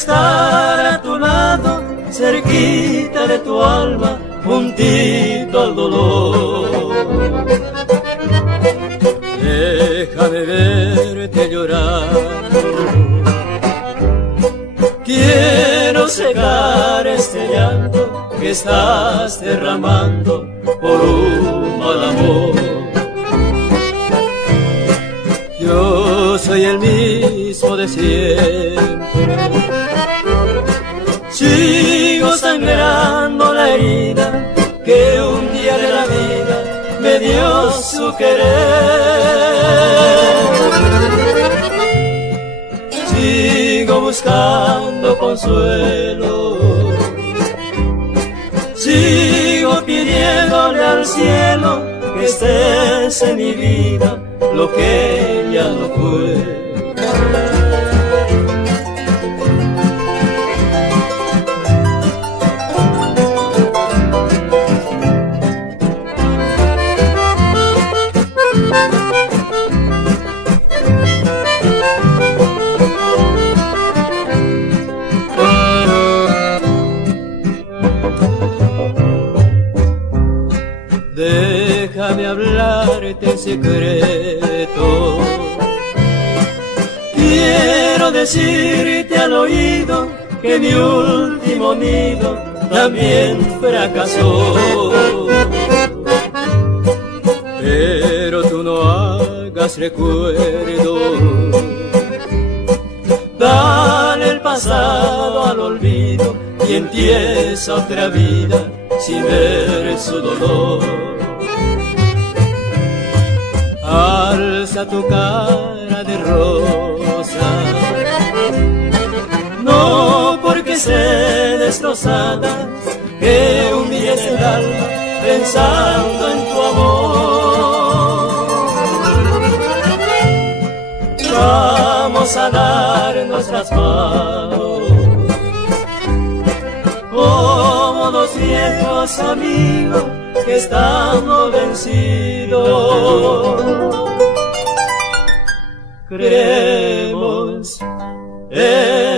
estar a tu lado, cerquita de tu alma, juntito al dolor. Déjame verte llorar, quiero secar este llanto que estás derramando por un mal amor. Yo soy el mismo de siempre, sigo sangrando la herida que un día de la vida me dio su querer. Sigo buscando consuelo, sigo pidiéndole al cielo que estés en mi vida lo que ya no fue. Déjame hablarte en secreto, quiero decirte al oído que mi último nido también fracasó. Pero tú no hagas recuerdo, dale el pasado al olvido y empieza otra vida sin ver su dolor. Alza tu cara de rosa, no porque esté destrozada, que humilles el alma pensando en tu amor. Vamos a darnos las manos como dos viejos amigos que estamos vencidos. Creemos en